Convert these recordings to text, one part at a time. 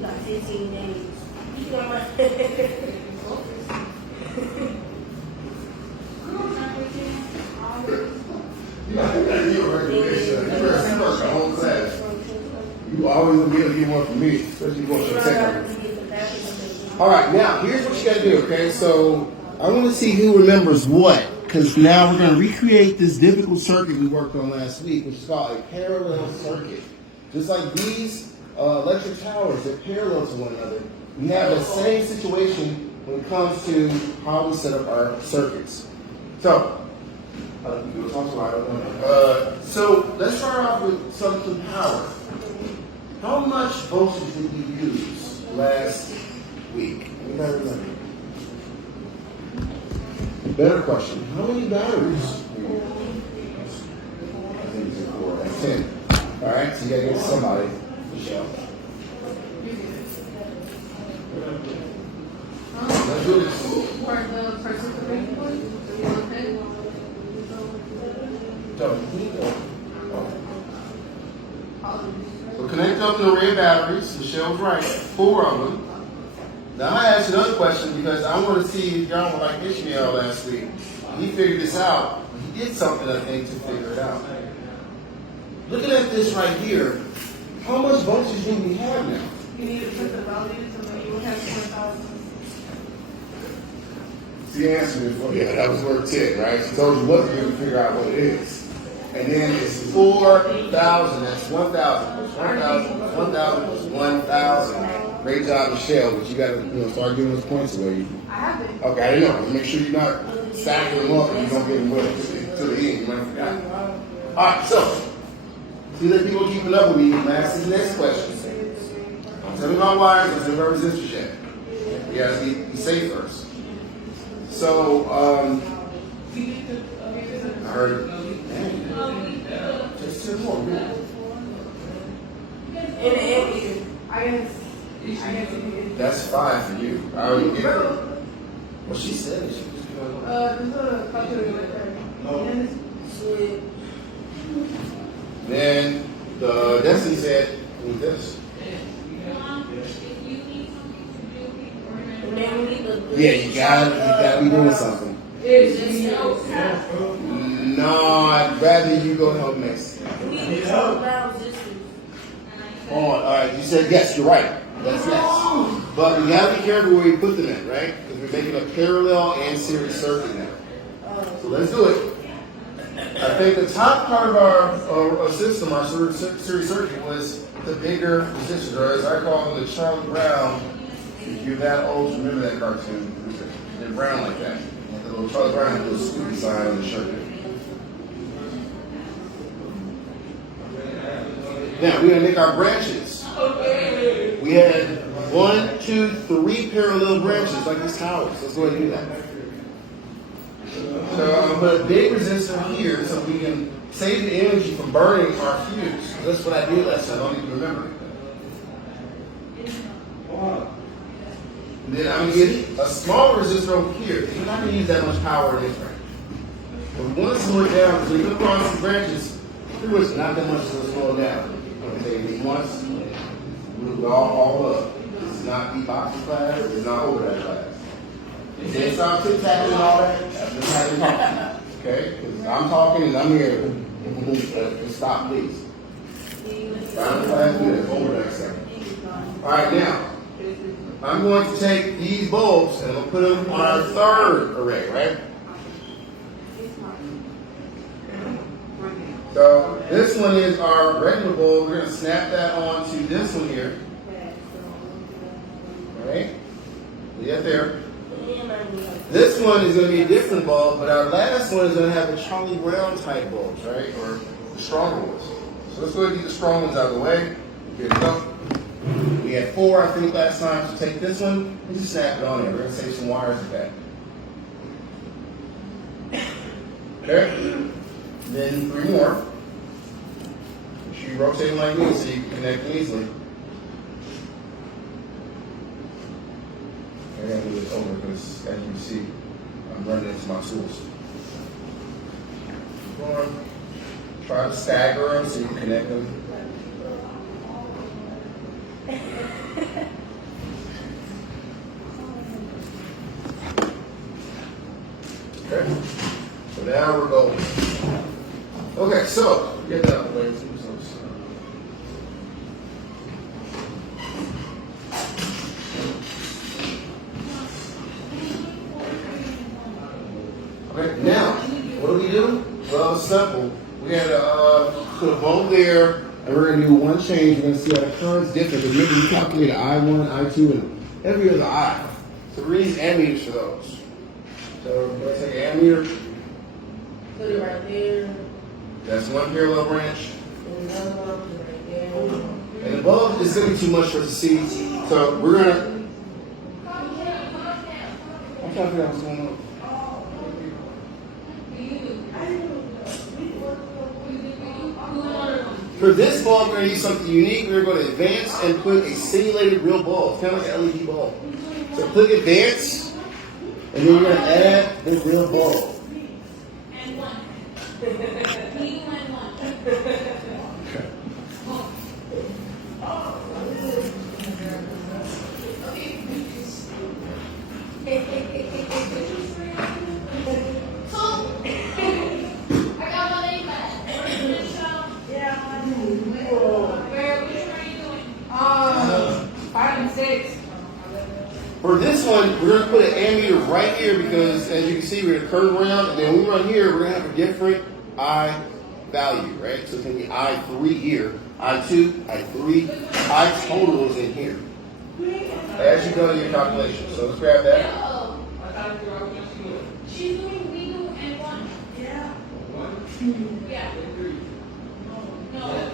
got 15 days. You always will be able to get one from me, especially going to the second. All right, now here's what you got to do. Okay, so I want to see who remembers what, because now we're going to recreate this difficult circuit we worked on last week, which is called a parallel circuit. Just like these electric towers, they're parallel to one another. We have the same situation when it comes to how we set up our circuits. So. So let's start off with some power. How much voltage did we use last week? Anybody remember? Better question. How many batteries? I think it's 4. That's 10. All right, so you gotta get somebody. Michelle. Let's do this. For the participating one, So connect up the red batteries. Michelle's right. 4 of them. Now I asked another question because I want to see if y'all were like Ishmael last week. He figured this out. He did something, I think, to figure it out. Looking at this right here, how much voltage do we have now? you need to put the values and then you will have 4,000. She answered it for you. Yeah, that was worth 10, right? She told you what to do to figure out what it is. And then it's 4,000. That's 1,000 plus 1,000 plus 1,000 plus 1,000. Great job, Michelle. But you got to start giving those points away. I have it. Okay, I didn't know. Make sure you're not stacking them up and you don't get them with to the end. You might forget. All right, so see that people keeping up with me. I'm asking the next question. Tell me my wires. Tell me my resistors yet. You got to be safe first. So, I heard, man, just 2 more. That's 5 for you. I already get her. Well, she said it. She was going There's a calculator right there. No. Then the Destiny said, with this. Yeah, you gotta be doing something. No, I'd rather you go help Max. All right, you said yes, you're right. That's next. But we gotta be careful where we put them in, right? Because we're making a parallel and series circuit now. So let's do it. I think the top part of our system, our series circuit, was the bigger resistors, or as I call them, the Charlie Brown. If you're that old, remember that cartoon. They're brown like that. Like the little Charlie Brown had a little Scooby sign on the shirt. Now, we're going to make our branches. We had 1, 2, 3 parallel branches like these towers. Let's go ahead and do that. So I'm going to put a big resistor here so we can save the energy from burning our fuse. That's what I did last time. I don't even remember. And then I'm going to get a small resistor over here. You're not going to use that much power in this range. But we want to slow it down because when you put across some branches, pretty much not that much to slow it down. I'm going to take these once, move it all up. This is not beatboxing class, it's not overhead class. Then start tic-tacking and all that. That's just how you talk. Okay? Because I'm talking and I'm here. Just stop, please. Final class, do that. Over that second. All right, now. I'm going to take these bulbs and I'm going to put them on our 3rd array, right? So this one is our regular bulb. We're going to snap that onto this one here. All right? Get there. This one is going to be a different bulb, but our last one is going to have the Charlie Brown type bulbs, right? Or the stronger ones. So let's go ahead and get the strong ones out of the way. Here we go. We had 4, I think, last time. So take this one and just snap it on there. We're going to save some wires with that. Okay? Then 3 more. Make sure you rotate them like this so you can connect them easily. I gotta move this over because, as you see, I'm running into my tools. one. Try to stagger them so you can connect them. Okay. So now we're going. Okay, so get that out of the way. Okay, now, what do we do? Well, it's simple. We had to put a volt there, and we're going to do one change. We're going to see how the current's different. Because maybe we calculate I1, I2, and every other I. So we're going to use ammeters for those. So we're going to take an ammeter. Put it right there. That's one parallel branch. And another one right there. And above is going to be too much for us to see. So we're going to. I'm trying to figure out what's going on. For this bulb, we're going to use something unique. We're going to advance and put a simulated real bulb, kind of like an LED bulb. So click advance, and then we're going to add the real bulb. And one. Me and one. I got my name back. Yeah. Where, which one are you doing? 5 and 6. For this one, we're going to put an ammeter right here because, as you can see, we're going to curve around, and then when we run here, we're going to have a different I value, right? So it's going to be I3 here, I2, I3, I total is in here. As you go to your calculation. So let's grab that. No. She's doing we do and one. Yeah. Yeah. No.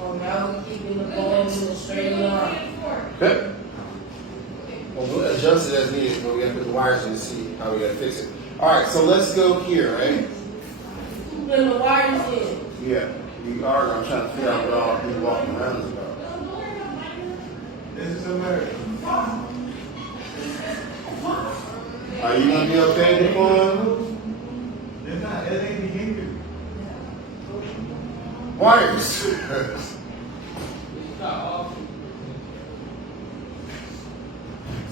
Oh, now we're keeping the balls in a straight line. Okay. Well, we'll adjust it as needed, but we have to put the wires in to see how we got to fix it. All right, so let's go here, right? Putting the wires in. Yeah, you are. I'm trying to figure out what all people walking around is about. This is America. Are you gonna be okay, Nicole? They're not. That ain't behavior. Wires. Is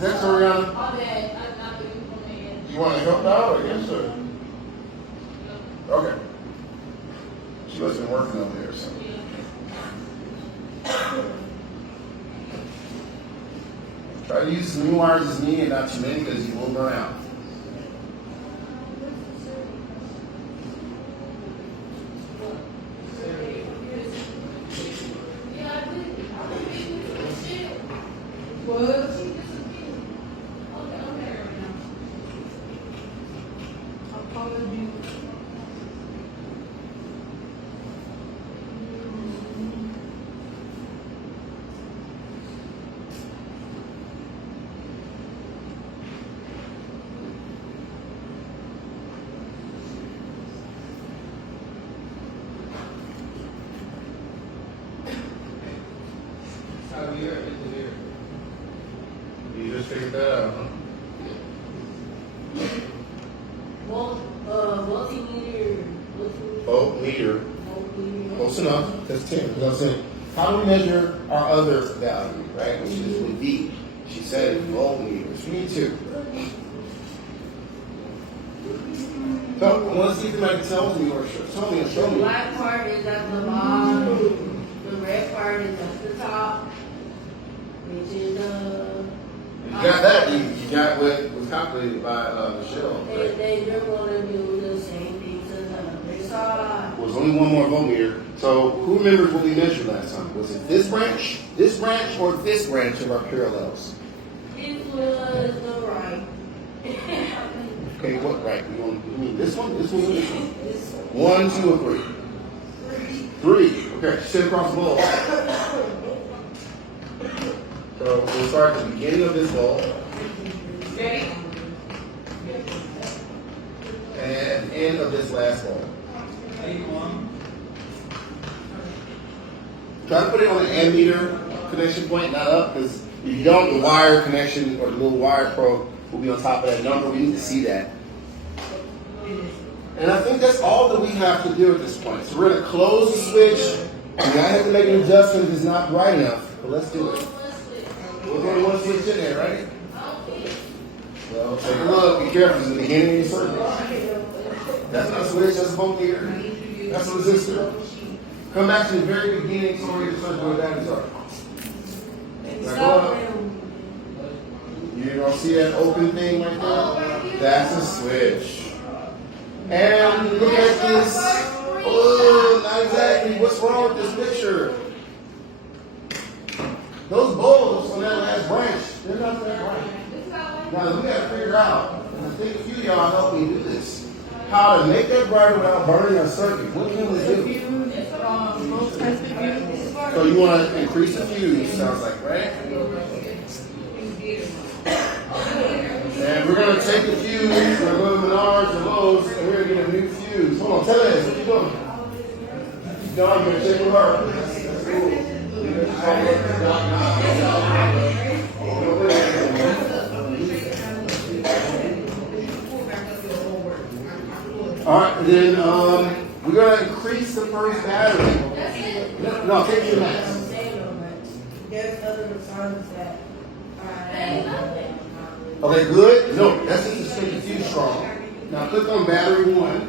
that Toriana? All that, I'm not doing from the end. You want to help out, or yes, sir? Okay. She must have been working over there or something. Try to use as many wires as needed, not too many, because you will burn out. What? Apology. You just figured that out, huh? Multimeter. Voltmeter. Close enough. That's 10. Because I was saying, how do we measure our other value, right? Which is with V. She said it's voltmeters. We need two. So, I want to see if anybody tells me or show me or The show me. black part is at the bottom. The red part is at the top. Which is You got that. You got what was calculated by Michelle. Right? they're gonna do the same thing to the other side. There was only one more voltmeter. So who remembers what we measured last time? Was it this branch, or this branch of our parallels? It was the right. Okay, what right? You mean this one? This one or this one? This one. 1, 2, or 3? 3. Okay, sit across the bowl. So we'll start at the beginning of this bowl. Ready? And end of this last bowl. Try to put it on an ammeter connection point, not up, because if you don't, the wire connection or the little wire probe will be on top of that number. We need to see that. And I think that's all that we have to do at this point. So we're going to close the switch. You might have to make an adjustment if it's not bright enough, but let's do it. We're going to one switch in there, right? Well, take a look. Be careful. It's the beginning of your circuit. That's not a switch. That's a voltmeter. That's a resistor. Come back to the very beginning so we can start where batteries are. Now go up. You're going to see that open thing right there? That's a switch. And look at this. Oh, not exactly. What's wrong with this picture? Those bulbs on that last branch, they're not that bright. Now, we got to figure out, and I think a few of y'all help me do this, how to make that brighter without burning our circuit. What can we do? So you want to increase the fuse, sounds like, right? And we're going to take the fuse, we're going to go to Menards or Lowe's, and we're going to get a new fuse. Hold on, tell us, what you doing? Don, you're going to check with her. That's cool. All right, then we're going to increase the first battery. No, take your max. There's other signs that Okay, good. No, that's just to make the fuse strong. Now click on battery 1.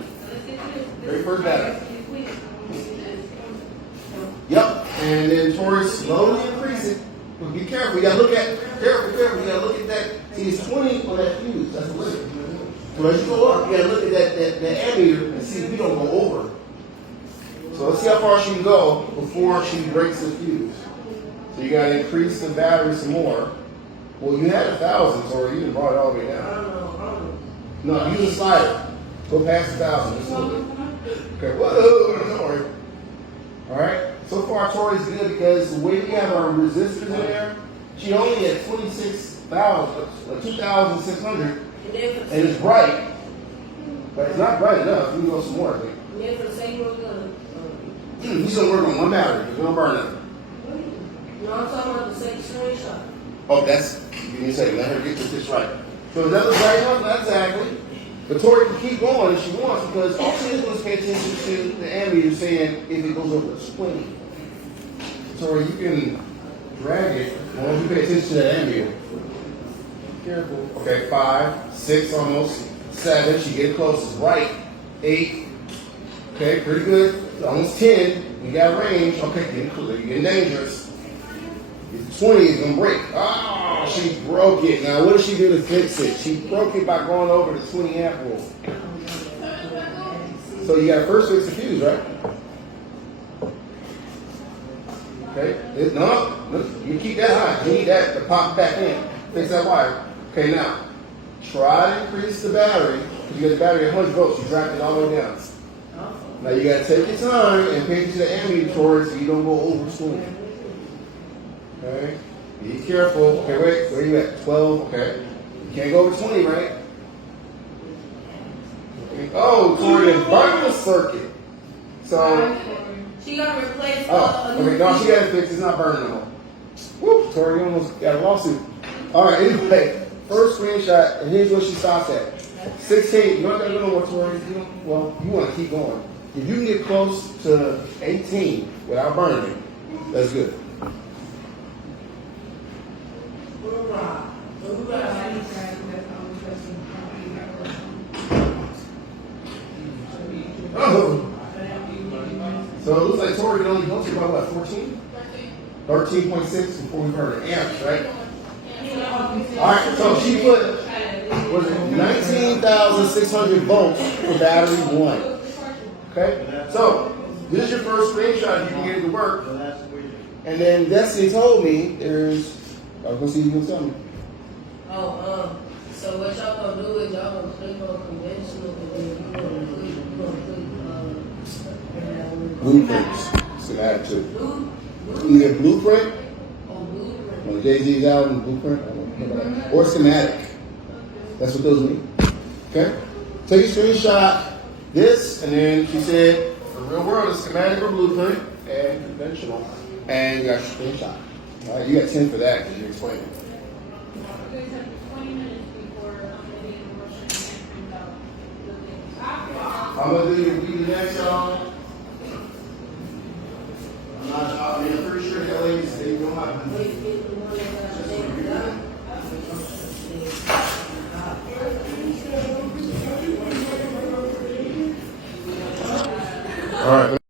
Very first battery. Yep. And then Tori, slowly increase it. But be careful. You gotta look at careful. You gotta look at that. See, it's 20 on that fuse. That's the limit. So as you go up, you gotta look at that ammeter and see if you don't go over. So let's see how far she can go before she breaks the fuse. So you gotta increase the battery some more. Well, you had 1,000, or you didn't brought it all the way down. No, use a slider. Go past 1,000. Okay, whoa, don't worry. All right. So far, Tori's good because the way we have our resistors in there, she only had 26,000, 2,600, and it's bright, but it's not bright enough. We can go some more. I think. Yeah, for the same one, He's gonna work on one battery. He's gonna burn it. no, I'm talking about the same screenshot. Oh, that's, give me a second, let her get this right. So is that the right enough? Not exactly. But Tori can keep going if she wants because all she is going to pay attention to the ammeter saying if it goes over 20. Tori, you can drag it as long as you pay attention to the ammeter. Be careful. Okay, 5, 6 almost, 7, she getting close, it's right. 8, okay, pretty good. Almost 10, you got range. Okay, you're getting dangerous. 20 is going to break. Oh, she broke it. Now, what did she do to fix it? She broke it by going over the 20 amp rule. So you got to first fix the fuse, right? Okay. No, you keep that high. You need that to pop back in. Fix that wire. Okay, now, try to increase the battery. Because you got the battery at 100 volts. You dropped it all the way down. Now, you got to take your time and pay attention to the ammeter towards so you don't go over 20. Okay, be careful. Okay, wait, where are you at? 12, okay. You can't go over 20, right? Okay. Oh, toward the burn circuit. So, She gotta replace okay, no, she got to fix. It's not burning no more. Whoop, Tori, you almost got a lawsuit. All right, anyway, first screenshot, and here's where she stops at. 16, you're not going to go no more, Tori. Well, you want to keep going. If you can get close to 18 without burning it, that's good. Oh. So it looks like Tori can only go to about what, 14? 13.6 before we heard it. Amps, right? Alright, so she put, was it 19,600 volts for battery 1. Okay? So, this is your first screenshot. You can get it to work. And then Destiny told me there's, I was going to see if you can tell me. So what y'all gonna do is y'all gonna click on conventional and then you gonna click Blueprints. Schematic too. Either blueprint, on Jay-Z's album, blueprint, I don't know, or schematic. That's what those mean. Okay? Take a screenshot, this, and then she said, the real world is schematic or blueprint, and conventional. And you got your screenshot. All right, you got 10 for that because you explained it. I'm gonna do the next y'all. I mean, I'm pretty sure LA's, they don't have. Wait, get the one that they done. All right.